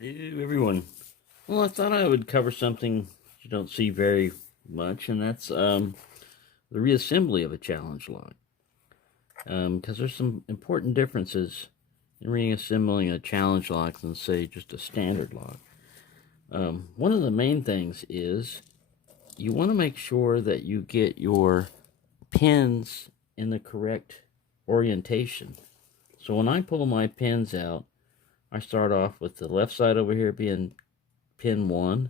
Hello, everyone. Well, I thought I would cover something you don't see very much, and that's the reassembly of a challenge lock. Because there's some important differences in reassembling a challenge lock than, say, just a standard lock. One of the main things is you want to make sure that you get your pins in the correct orientation. So when I pull my pins out, I start off with the left side over here being pin 1.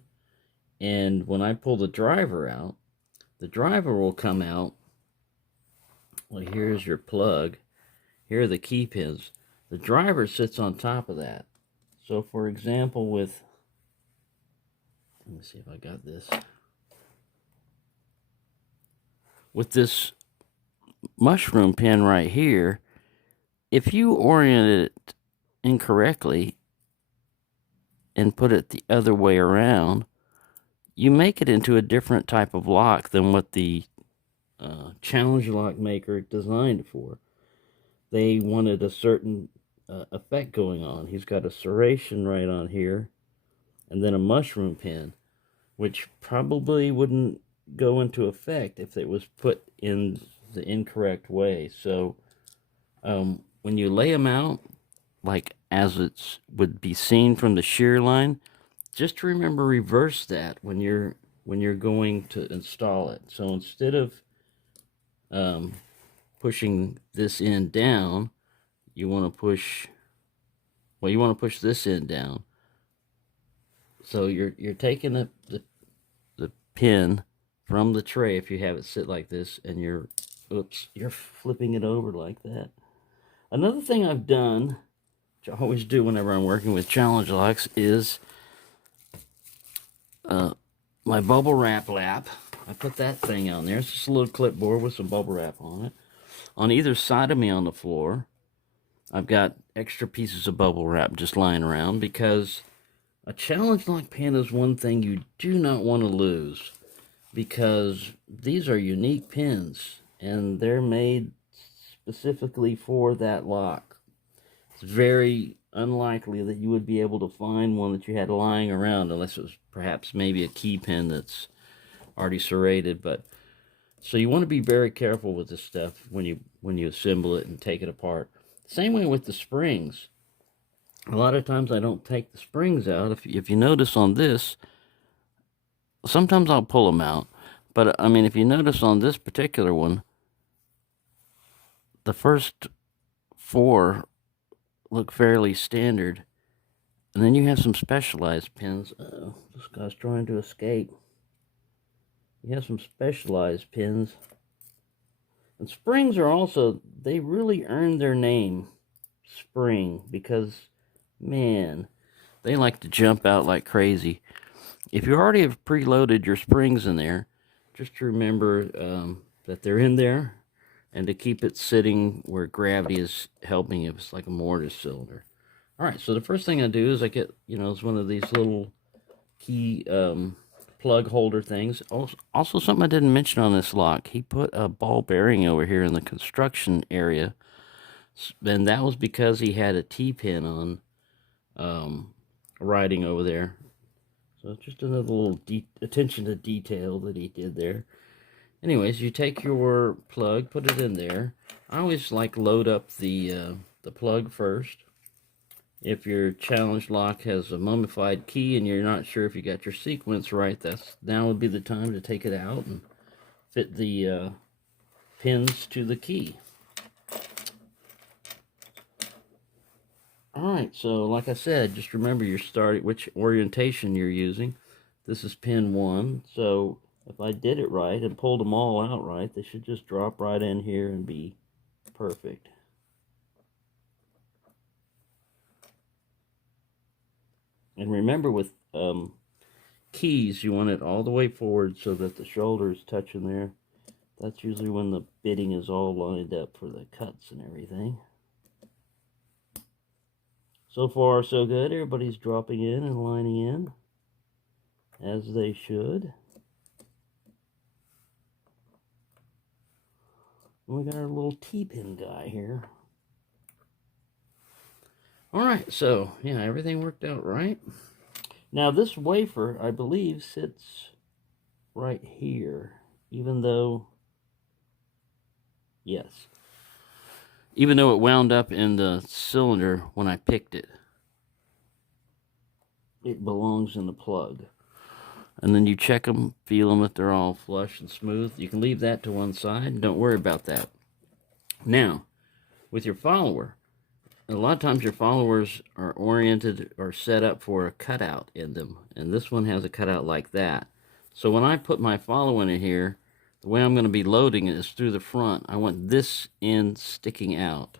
And when I pull the driver out, the driver will come out. Well, here's your plug. Here are the key pins. The driver sits on top of that. So, for example, let me see if I got this. With this mushroom pin right here, if you orient it incorrectly and put it the other way around, you make it into a different type of lock than what the challenge lock maker designed for. They wanted a certain effect going on. He's got a serration right on here, and then a mushroom pin, which probably wouldn't go into effect if it was put in the incorrect way. So when you lay them out, like as it would be seen from the shear line, just remember reverse that when you're going to install it. So instead of pushing this end down, you want to push this end down. So you're taking the pin from the tray if you have it sit like this, and you're flipping it over like that. Another thing I've done, which I always do whenever I'm working with challenge locks, is my bubble wrap lap. I put that thing on there. It's just a little clipboard with some bubble wrap on it. On either side of me on the floor, I've got extra pieces of bubble wrap just lying around, because a challenge lock pin is one thing you do not want to lose, because these are unique pins and they're made specifically for that lock. It's very unlikely that you would be able to find one that you had lying around, unless it was perhaps maybe a key pin that's already serrated. But so you want to be very careful with this stuff when you assemble it and take it apart. Same way with the springs. A lot of times I don't take the springs out. If you notice on this, sometimes I'll pull them out. But I mean, if you notice on this particular one, the first 4 look fairly standard. And then you have some specialized pins. Uh-oh, this guy's trying to escape. You have some specialized pins. And springs are also, they really earn their name, spring, because, man, they like to jump out like crazy. If you already have preloaded your springs in there, just remember that they're in there, and to keep it sitting where gravity is helping you. It's like a mortise cylinder. All right, so the first thing I do is I get, it's one of these little key plug holder things. Also, something I didn't mention on this lock, he put a ball bearing over here in the construction area, and that was because he had a T-pin on riding over there. So just another little attention to detail that he did there. Anyways, you take your plug, put it in there. I always load up the plug first. If your challenge lock has a mummified key and you're not sure if you got your sequence right, now would be the time to take it out and fit the pins to the key. Alright, so like I said, just remember which orientation you're using. This is pin 1, so if I did it right and pulled them all out right, they should just drop right in here and be perfect. And remember, with keys, you want it all the way forward so that the shoulder is touching there. That's usually when the bitting is all lined up for the cuts and everything. So far, so good. Everybody's dropping in and lining in, as they should. And we got our little T-pin guy here. Alright, so, yeah, everything worked out right. Now, this wafer, I believe, sits right here, even though, yes, even though it wound up in the cylinder when I picked it. It belongs in the plug. And then you check them, feel them if they're all flush and smooth. You can leave that to one side. Don't worry about that. Now, with your follower, a lot of times your followers are oriented or set up for a cutout in them. And this one has a cutout like that. So when I put my follower in here, the way I'm going to be loading it is through the front. I want this end sticking out.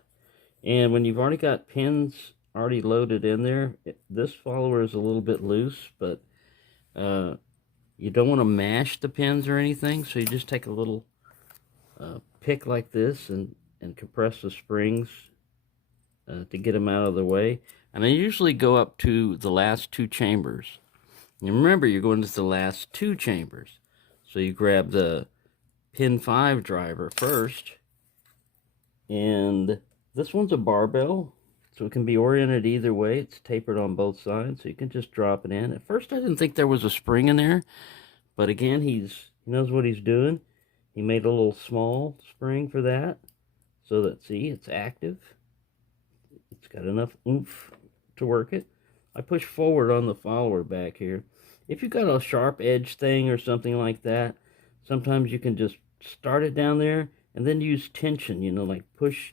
And when you've already got pins already loaded in there, this follower is a little bit loose, but you don't want to mash the pins or anything, so you just take a little pick like this and compress the springs to get them out of the way. And I usually go up to the last two chambers. And remember, you're going to the last two chambers. So you grab the pin 5 driver first, and this one's a barbell, so it can be oriented either way. It's tapered on both sides, so you can just drop it in. At first, I didn't think there was a spring in there, but again, he knows what he's doing. He made a little small spring for that, so that, see, it's active. It's got enough oomph to work it. I push forward on the follower back here. If you've got a sharp edge thing or something like that, sometimes you can just start it down there and then use tension, you know, like push.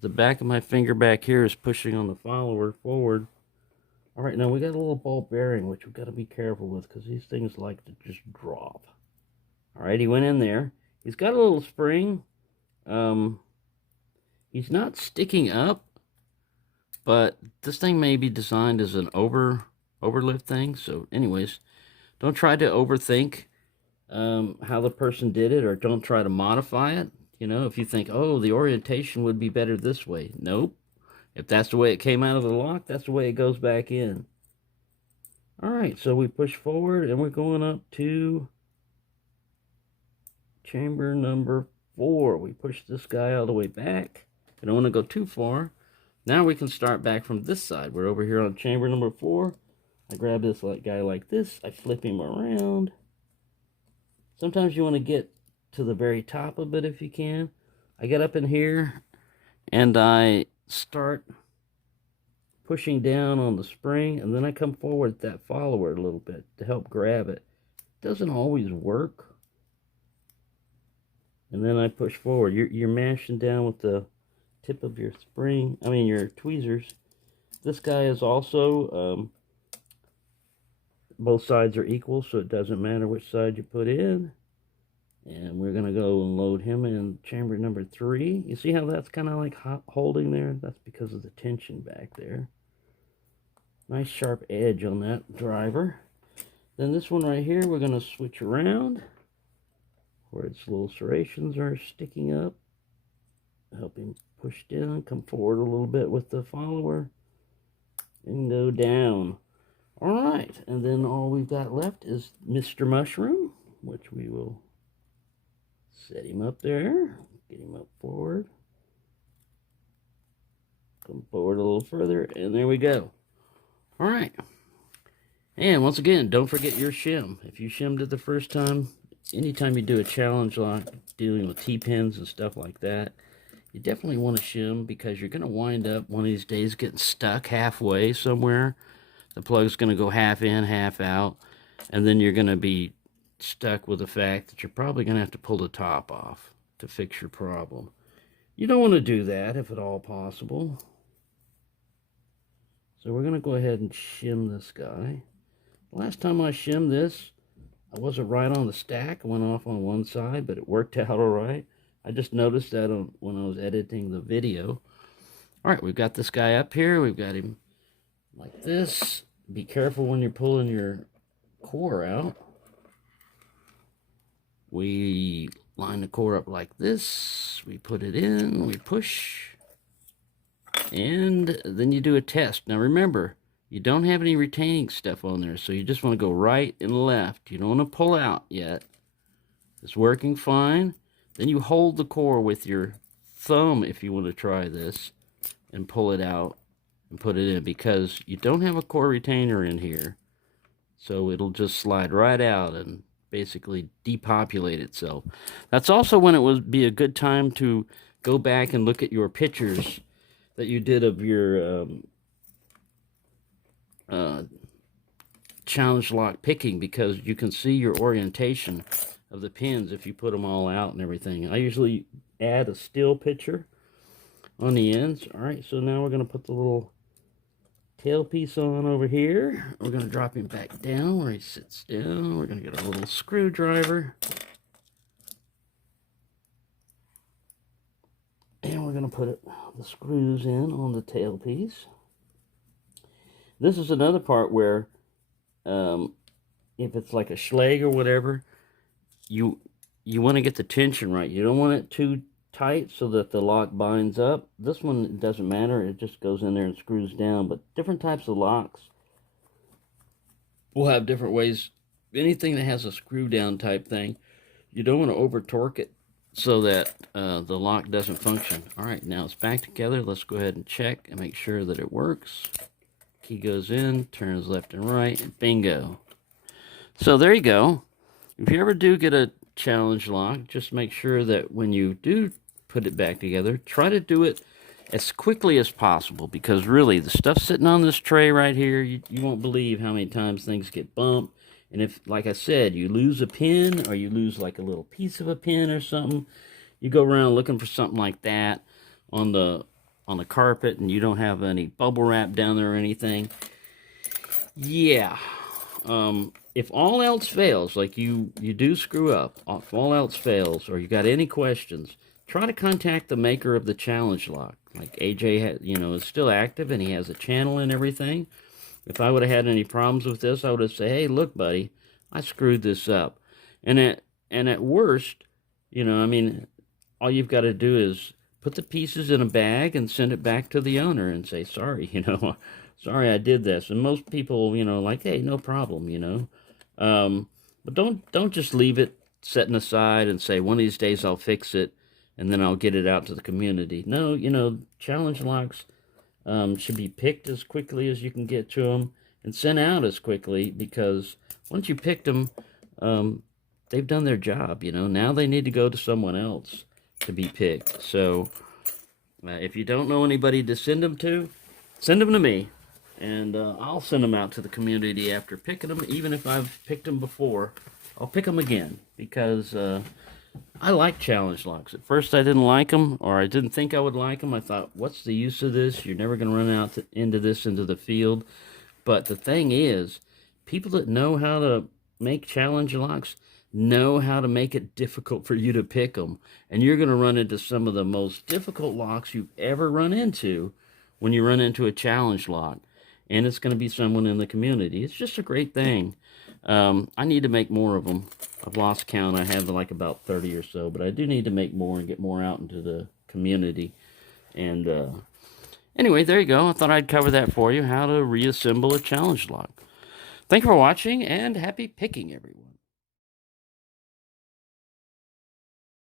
The back of my finger back here is pushing on the follower forward. All right, now we got a little ball bearing, which we've got to be careful with because these things like to just drop. All right, he went in there. He's got a little spring. He's not sticking up, but this thing may be designed as an overlift thing. So anyways, don't try to overthink how the person did it, or don't try to modify it. You know, if you think, oh, the orientation would be better this way. Nope. If that's the way it came out of the lock, that's the way it goes back in. All right, so we push forward, and we're going up to chamber number 4. We push this guy all the way back. I don't want to go too far. Now we can start back from this side. We're over here on chamber number 4. I grab this guy like this. I flip him around. Sometimes you want to get to the very top of it if you can. I get up in here and I start pushing down on the spring, and then I come forward with that follower a little bit to help grab it. It doesn't always work. And then I push forward. You're mashing down with the tip of your spring, your tweezers. This guy is also, both sides are equal, so it doesn't matter which side you put in. And we're going to go and load him in chamber number 3. You see how that's kind of like holding there? That's because of the tension back there. Nice sharp edge on that driver. Then this one right here, we're going to switch around where its little serrations are sticking up. Help him push down, come forward a little bit with the follower, and go down. All right, and then all we've got left is Mr. Mushroom, which we will set him up there, get him up forward, come forward a little further, and there we go. All right, and once again, don't forget your shim. If you shimmed it the first time, anytime you do a challenge like dealing with T-pins and stuff like that, you definitely want to shim, because you're going to wind up one of these days getting stuck halfway somewhere. The plug's going to go half in, half out, and then you're going to be stuck with the fact that you're probably going to have to pull the top off to fix your problem. You don't want to do that if at all possible. So we're going to go ahead and shim this guy. Last time I shimmed this, I wasn't right on the stack. I went off on one side, but it worked out all right. I just noticed that when I was editing the video. All right, we've got this guy up here. We've got him like this. Be careful when you're pulling your core out. We line the core up like this. We put it in, we push, and then you do a test. Now remember, you don't have any retaining stuff on there, so you just want to go right and left. You don't want to pull out yet. It's working fine. Then you hold the core with your thumb if you want to try this and pull it out and put it in, because you don't have a core retainer in here. So it'll just slide right out and basically depopulate itself. That's also when it would be a good time to go back and look at your pictures that you did of your challenge lock picking, because you can see your orientation of the pins if you put them all out and everything. I usually add a still picture on the ends. All right, so now we're going to put the little tailpiece on over here. We're going to drop him back down where he sits down. We're going to get a little screwdriver. And we're going to put the screws in on the tailpiece. This is another part where if it's like a schleg or whatever, you want to get the tension right. You don't want it too tight so that the lock binds up. This one, it doesn't matter. It just goes in there and screws down. But different types of locks will have different ways. Anything that has a screw down type thing, you don't want to over torque it so that the lock doesn't function. All right, now it's back together. Let's go ahead and check and make sure that it works. Key goes in, turns left and right, and bingo. So there you go. If you ever do get a challenge lock, just make sure that when you do put it back together, try to do it as quickly as possible, because really the stuff sitting on this tray right here, you won't believe how many times things get bumped. And if, like I said, you lose a pin or you lose like a little piece of a pin or something, you go around looking for something like that on the carpet and you don't have any bubble wrap down there or anything. Yeah. If all else fails, like you do screw up, if all else fails, or you got any questions, try to contact the maker of the challenge lock. Like AJ, is still active and he has a channel and everything. If I would have had any problems with this, I would have said, "Hey, look, buddy, I screwed this up." And at worst, all you've got to do is put the pieces in a bag and send it back to the owner and say, "Sorry, sorry I did this." And most people, like, "Hey, no problem," But don't just leave it setting aside and say, "One of these days I'll fix it and then I'll get it out to the community." No, challenge locks should be picked as quickly as you can get to them and sent out as quickly, because once you picked them, they've done their job. Now they need to go to someone else to be picked. So if you don't know anybody to send them to, send them to me. And I'll send them out to the community after picking them. Even if I've picked them before, I'll pick them again, because I like challenge locks. At first I didn't like them, or I didn't think I would like them. I thought, what's the use of this? You're never going to run out into the field. But the thing is, people that know how to make challenge locks know how to make it difficult for you to pick them. And you're going to run into some of the most difficult locks you've ever run into when you run into a challenge lock. And it's going to be someone in the community. It's just a great thing. I need to make more of them. I've lost count. I have like about 30 or so, but I do need to make more and get more out into the community. And anyway, there you go. I thought I'd cover that for you, how to reassemble a challenge lock. Thank you for watching, and happy picking, everyone.